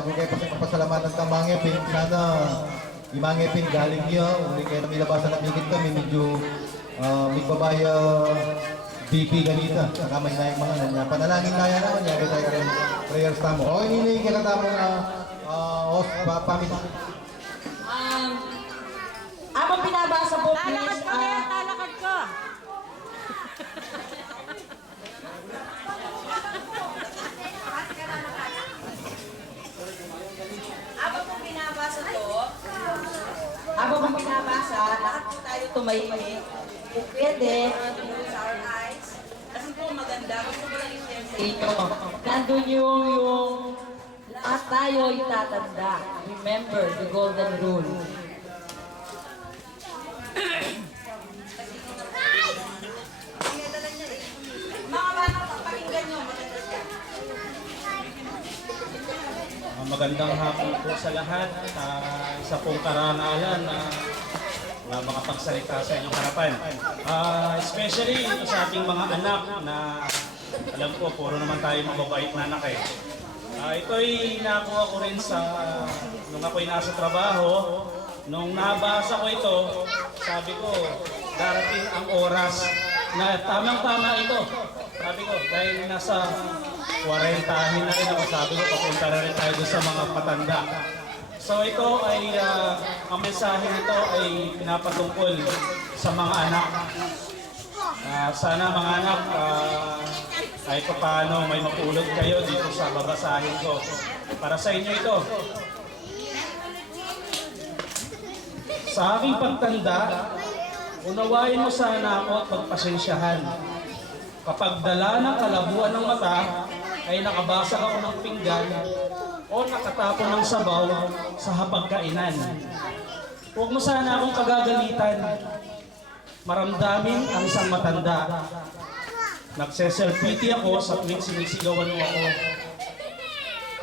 nagugay pa sa kapasalamatan ka Mangepin. Sana Imangepin galing niyo. Uli kayo na milabasan ng higit kami. Medyo may babaya BP ganita. Saka may na yung mga nanya. Panalangin kaya naman. Yari tayo rin prayers tamo. O, hindi ka tamo na host pamit. Abang pinabasa po, please. Talakad ka kaya, talakad ka. Abang po pinabasa to, abang po pinabasa, lahat po tayo tumahimik. Kung pwede, close our eyes. Kasi po maganda, gusto ko lang i-share sa inyo. Nandun yung lahat tayo itatanda. Remember the golden rule. Mga bata, pakinggan nyo, maganda siya. Magandang hapon po sa lahat. Isa pong karanalan na makapagsalita sa inyong harapan. Especially sa ating mga anak na alam ko, puro naman tayo mababait na anak eh. Ito'y nakuha ko rin nung ako'y nasa trabaho. Nung nabasa ko ito, sabi ko, darating ang oras na tamang-tama ito. Sabi ko, dahil nasa 40 na rin ako, sabi ko, papunta na rin tayo sa mga patanda. So ito ay, ang mensahe nito ay pinapatungkol sa mga anak. Sana mga anak, ay paano may mapulot kayo dito sa babasahin ko. Para sa inyo ito. Sa aking pagtanda, unawain mo sana ako at pagpasensyahan. Kapag dala ng kalabuan ng mata, ay nakabasag ako ng pinggan o nakatapon ng sabaw sa hapagkainan. Huwag mo sana akong kagagalitan. Maramdamin ang isang matanda. Nagseself-pity ako sa tuwing sinisigawan mo ako.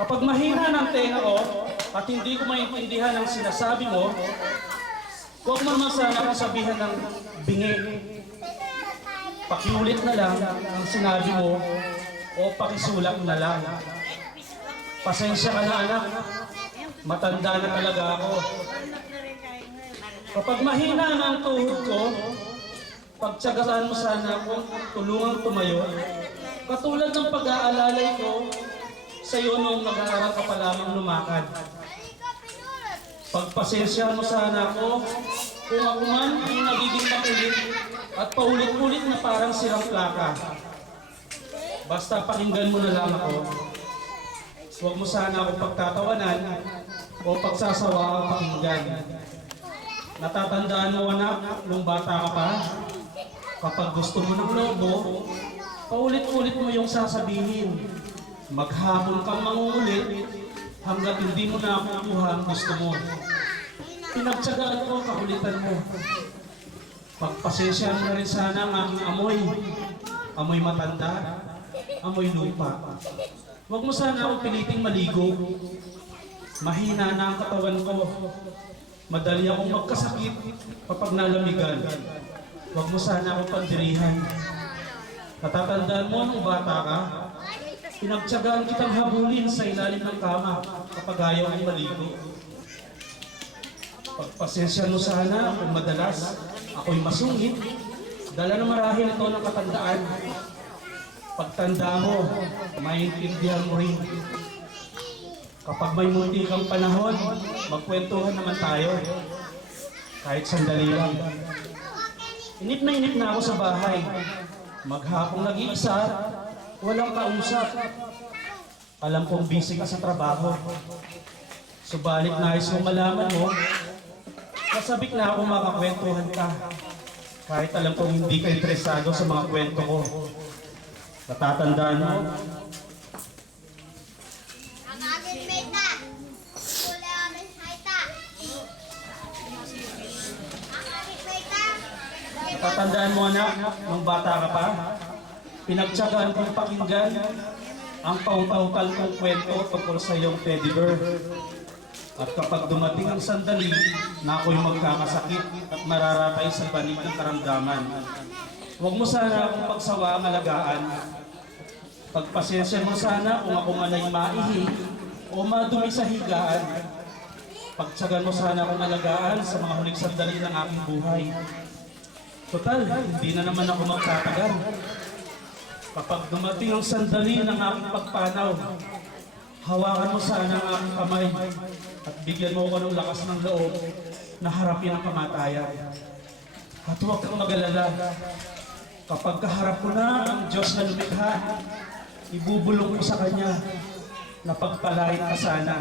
Kapag mahina ng tenga ko at hindi ko maintindihan ang sinasabi mo, huwag mo naman sana akong sabihan ng bingi. Pakiulit na lang ang sinabi mo o pakisulat na lang. Pasensya ka na anak, matanda na talaga ako. Kapag mahina na ang tuhod ko, pagtsagaan mo sana akong tulungang tumayo, katulad ng pag-aalalay ko sa iyo nung nag-aaral ka pa lamang lumakad. Pagpasensya mo sana ako kung ako man ay nagiging makulit at paulit-ulit na parang sirang plaka. Basta pakinggan mo na lang ako. Huwag mo sana akong pagtatawanan o pagsasawa ang pakinggan. Natatandaan mo anak, nung bata ka pa, kapag gusto mo ng lobo, paulit-ulit mo yung sasabihin. Maghapon kang mangungulit hanggat hindi mo na makuha ang gusto mo. Pinagtsagaan ko, kakulitan mo. Pagpasensya mo na rin sana ang aking amoy. Amoy matanda, amoy lupa. Huwag mo sana akong piliting maligo. Mahina na ang katawan ko. Madali akong magkasakit kapag nalamigan. Huwag mo sana akong pandirihan. Natatandaan mo nung bata ka, pinagtsagaan kitang habulin sa ilalim ng kama kapag ayaw mong maligo. Pagpasensya mo sana kung madalas ako'y masungit, dala na marahil ito ng katandaan. Pagtanda mo, maintindihan mo rin. Kapag may munti kang panahon, magkwentuhan naman tayo. Kahit sandali lang. Inip na ako sa bahay. Maghapong nag-iisa, walang kausap. Alam kong busy ka sa trabaho. Subalit nais mong malaman mo, kasabik na ako makakwentuhan ka. Kahit alam kong hindi ka interesado sa mga kwento ko. Natatandaan mo? Natatandaan mo anak, nung bata ka pa? Pinagtsagaan kong pakinggan ang pautaw-tal kong kwento tungkol sa iyong teddy bear. At kapag dumating ang sandali na ako'y magkakasakit at mararatay sa panig ng karamdaman, huwag mo sana akong pagsawa ang alagaan. Pagpasensya mo sana kung ako man ay maihi o madumi sa higaan, pagtsagan mo sana akong alagaan sa mga huling sandali ng aking buhay. Total, hindi na naman ako magtatagal. Kapag dumating ang sandali ng aking pagpanaw, hawakan mo sana ang aking kamay at bigyan mo ako ng lakas ng loob na harapin ang kamatayan. At huwag kang mag-alala. Kapag kaharap ko na ang Diyos na lumikha, ibubulong ko sa Kanya na pagpalain ka sana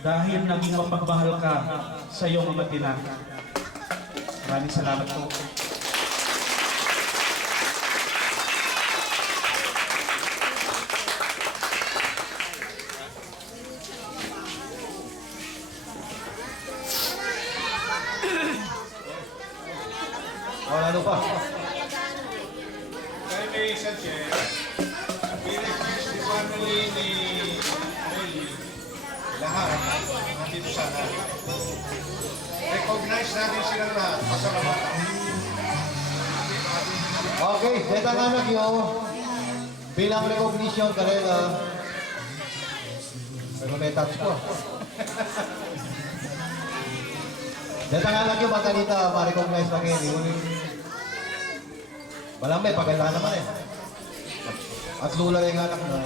dahil naging mapagmahal ka sa iyong mga tina. Maraming salamat po. Wala ano pa? Kaya may isa chair, i-request ni family ni Nelly, lahat, nandito sana. Recognize natin silang lahat, pasalamatan. Okay, deta nga nagyo. Bilang recognition karela. Pero may touch ko. Deta nga nagyo, matalita, ma-recognize lang yun. Walang may paganda naman eh. At lula yung anak na